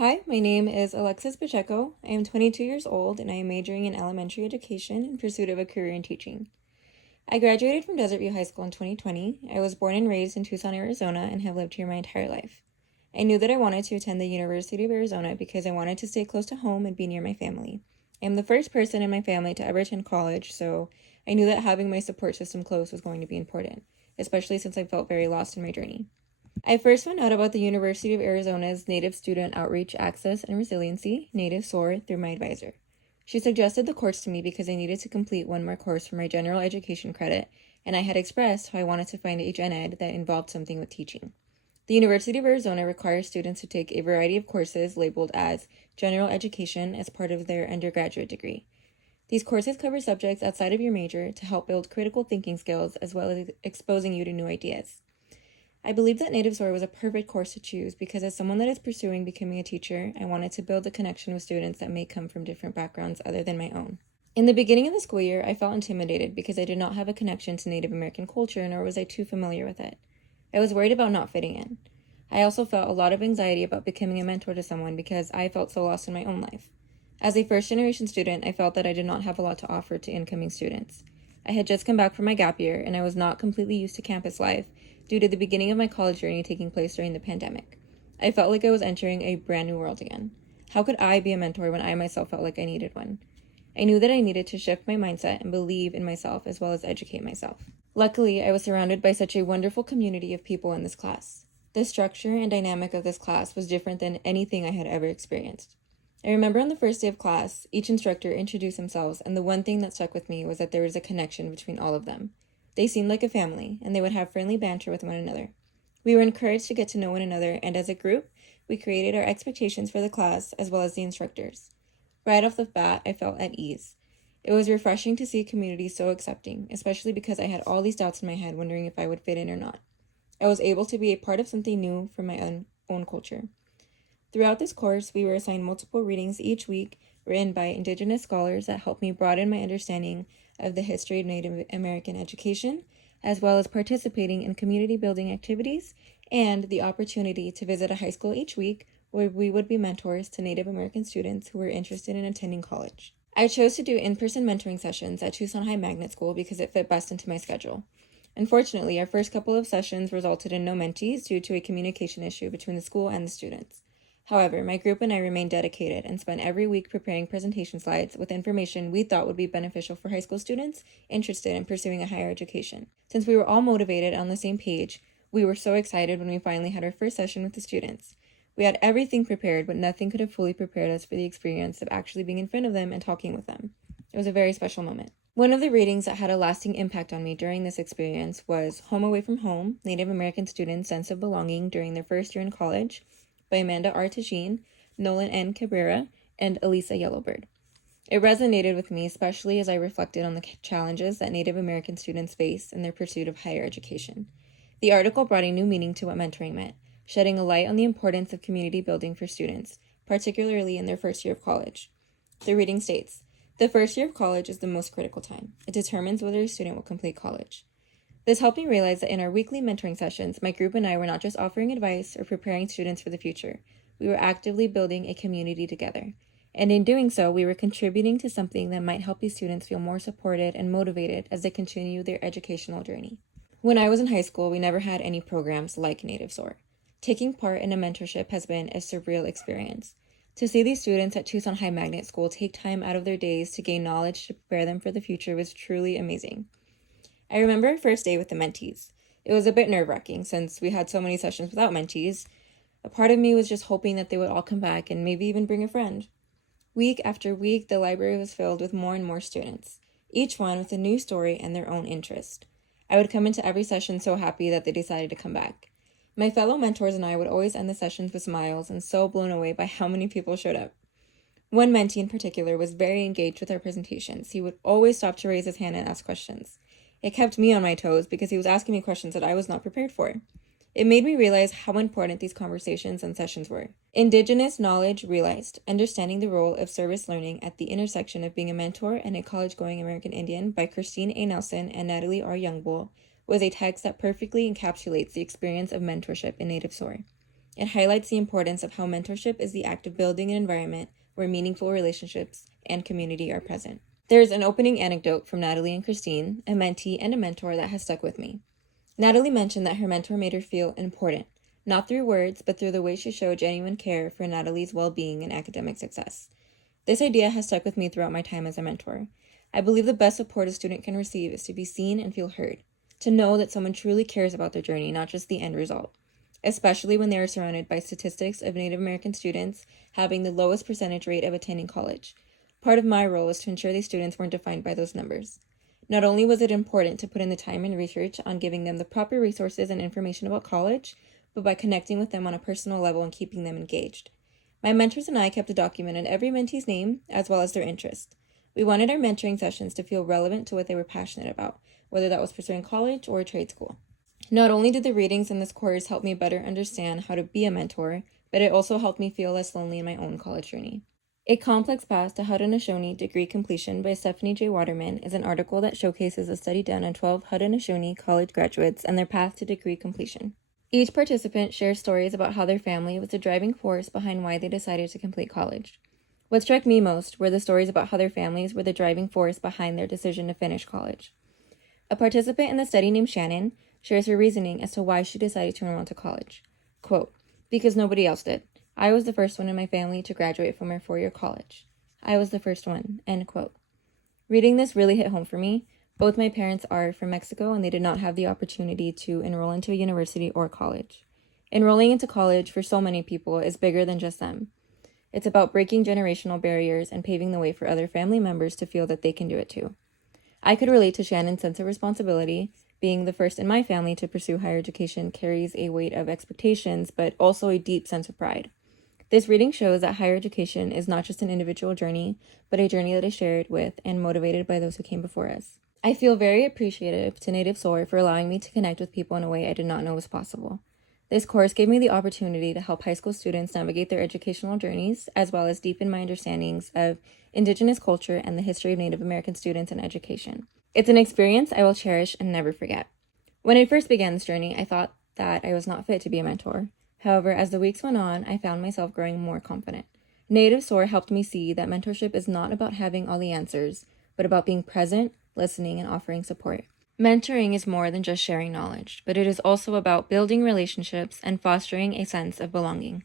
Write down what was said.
Hi, my name is Alexis Pacheco. I am 22 years old and I am majoring in elementary education in pursuit of a career in teaching. I graduated from Desert View High School in 2020. I was born and raised in Tucson, Arizona, and have lived here my entire life. I knew that I wanted to attend the University of Arizona because I wanted to stay close to home and be near my family. I am the first person in my family to ever attend college, so I knew that having my support system close was going to be important, especially since I felt very lost in my journey. I first found out about the University of Arizona's Native Student Outreach Access and Resiliency, Native SOAR, through my advisor. She suggested the course to me because I needed to complete one more course for my general education credit, and I had expressed how I wanted to find a gen ed that involved something with teaching. The University of Arizona requires students to take a variety of courses labeled as general education as part of their undergraduate degree. These courses cover subjects outside of your major to help build critical thinking skills as well as exposing you to new ideas. I believed that Native SOAR was a perfect course to choose because as someone that is pursuing becoming a teacher, I wanted to build a connection with students that may come from different backgrounds other than my own. In the beginning of the school year, I felt intimidated because I did not have a connection to Native American culture, nor was I too familiar with it. I was worried about not fitting in. I also felt a lot of anxiety about becoming a mentor to someone because I felt so lost in my own life. As a first-generation student, I felt that I did not have a lot to offer to incoming students. I had just come back from my gap year, and I was not completely used to campus life due to the beginning of my college journey taking place during the pandemic. I felt like I was entering a brand new world again. How could I be a mentor when I myself felt like I needed one? I knew that I needed to shift my mindset and believe in myself as well as educate myself. Luckily, I was surrounded by such a wonderful community of people in this class. The structure and dynamic of this class was different than anything I had ever experienced. I remember on the first day of class, each instructor introduced themselves, and the one thing that stuck with me was that there was a connection between all of them. They seemed like a family, and they would have friendly banter with one another. We were encouraged to get to know one another, and as a group, we created our expectations for the class as well as the instructors. Right off the bat, I felt at ease. It was refreshing to see a community so accepting, especially because I had all these doubts in my head wondering if I would fit in or not. I was able to be a part of something new from my own culture. Throughout this course, we were assigned multiple readings each week written by Indigenous scholars that helped me broaden my understanding of the history of Native American education, as well as participating in community building activities and the opportunity to visit a high school each week where we would be mentors to Native American students who were interested in attending college. I chose to do in-person mentoring sessions at Tucson High Magnet School because it fit best into my schedule. Unfortunately, our first couple of sessions resulted in no mentees due to a communication issue between the school and the students. However, my group and I remained dedicated and spent every week preparing presentation slides with information we thought would be beneficial for high school students interested in pursuing a higher education. Since we were all motivated on the same page, we were so excited when we finally had our first session with the students. We had everything prepared, but nothing could have fully prepared us for the experience of actually being in front of them and talking with them. It was a very special moment. One of the readings that had a lasting impact on me during this experience was Home Away from Home, Native American Students' Sense of Belonging During Their First Year in College, by Amanda R. Tagine, Nolan N. Cabrera, and Elisa Yellowbird. It resonated with me, especially as I reflected on the challenges that Native American students face in their pursuit of higher education. The article brought a new meaning to what mentoring meant, shedding a light on the importance of community building for students, particularly in their first year of college. The reading states, "The first year of college is the most critical time. It determines whether a student will complete college." This helped me realize that in our weekly mentoring sessions, my group and I were not just offering advice or preparing students for the future. We were actively building a community together. And in doing so, we were contributing to something that might help these students feel more supported and motivated as they continue their educational journey. When I was in high school, we never had any programs like Native SOAR. Taking part in a mentorship has been a surreal experience. To see these students at Tucson High Magnet School take time out of their days to gain knowledge to prepare them for the future was truly amazing. I remember our first day with the mentees. It was a bit nerve-wracking since we had so many sessions without mentees. A part of me was just hoping that they would all come back and maybe even bring a friend. Week after week, the library was filled with more and more students, each one with a new story and their own interest. I would come into every session so happy that they decided to come back. My fellow mentors and I would always end the sessions with smiles and so blown away by how many people showed up. One mentee in particular was very engaged with our presentations. He would always stop to raise his hand and ask questions. It kept me on my toes because he was asking me questions that I was not prepared for. It made me realize how important these conversations and sessions were. Indigenous Knowledge Realized, Understanding the Role of Service Learning at the Intersection of Being a Mentor and a College-Going American Indian by Christine A. Nelson and Natalie R. Youngbull was a text that perfectly encapsulates the experience of mentorship in Native SOAR. It highlights the importance of how mentorship is the act of building an environment where meaningful relationships and community are present. There's an opening anecdote from Natalie and Christine, a mentee and a mentor, that has stuck with me. Natalie mentioned that her mentor made her feel important, not through words, but through the way she showed genuine care for Natalie's well-being and academic success. This idea has stuck with me throughout my time as a mentor. I believe the best support a student can receive is to be seen and feel heard, to know that someone truly cares about their journey, not just the end result, especially when they are surrounded by statistics of Native American students having the lowest percentage rate of attending college. Part of my role was to ensure these students weren't defined by those numbers. Not only was it important to put in the time and research on giving them the proper resources and information about college, but by connecting with them on a personal level and keeping them engaged. My mentors and I kept a document on every mentee's name as well as their interest. We wanted our mentoring sessions to feel relevant to what they were passionate about, whether that was pursuing college or a trade school. Not only did the readings in this course help me better understand how to be a mentor, but it also helped me feel less lonely in my own college journey. A Complex Path to Haudenosaunee Degree Completion by Stephanie J. Waterman is an article that showcases a study done on 12 Haudenosaunee college graduates and their path to degree completion. Each participant shares stories about how their family was the driving force behind why they decided to complete college. What struck me most were the stories about how their families were the driving force behind their decision to finish college. A participant in the study named Shannon shares her reasoning as to why she decided to enroll to college. Quote, "Because nobody else did. I was the first one in my family to graduate from our 4-year college. I was the first one," end quote. Reading this really hit home for me. Both my parents are from Mexico, and they did not have the opportunity to enroll into a university or college. Enrolling into college for so many people is bigger than just them. It's about breaking generational barriers and paving the way for other family members to feel that they can do it too. I could relate to Shannon's sense of responsibility. Being the first in my family to pursue higher education carries a weight of expectations, but also a deep sense of pride. This reading shows that higher education is not just an individual journey, but a journey that is shared with and motivated by those who came before us. I feel very appreciative to Native SOAR for allowing me to connect with people in a way I did not know was possible. This course gave me the opportunity to help high school students navigate their educational journeys, as well as deepen my understandings of Indigenous culture and the history of Native American students and education. It's an experience I will cherish and never forget. When I first began this journey, I thought that I was not fit to be a mentor. However, as the weeks went on, I found myself growing more confident. Native SOAR helped me see that mentorship is not about having all the answers, but about being present, listening, and offering support. Mentoring is more than just sharing knowledge, but it is also about building relationships and fostering a sense of belonging.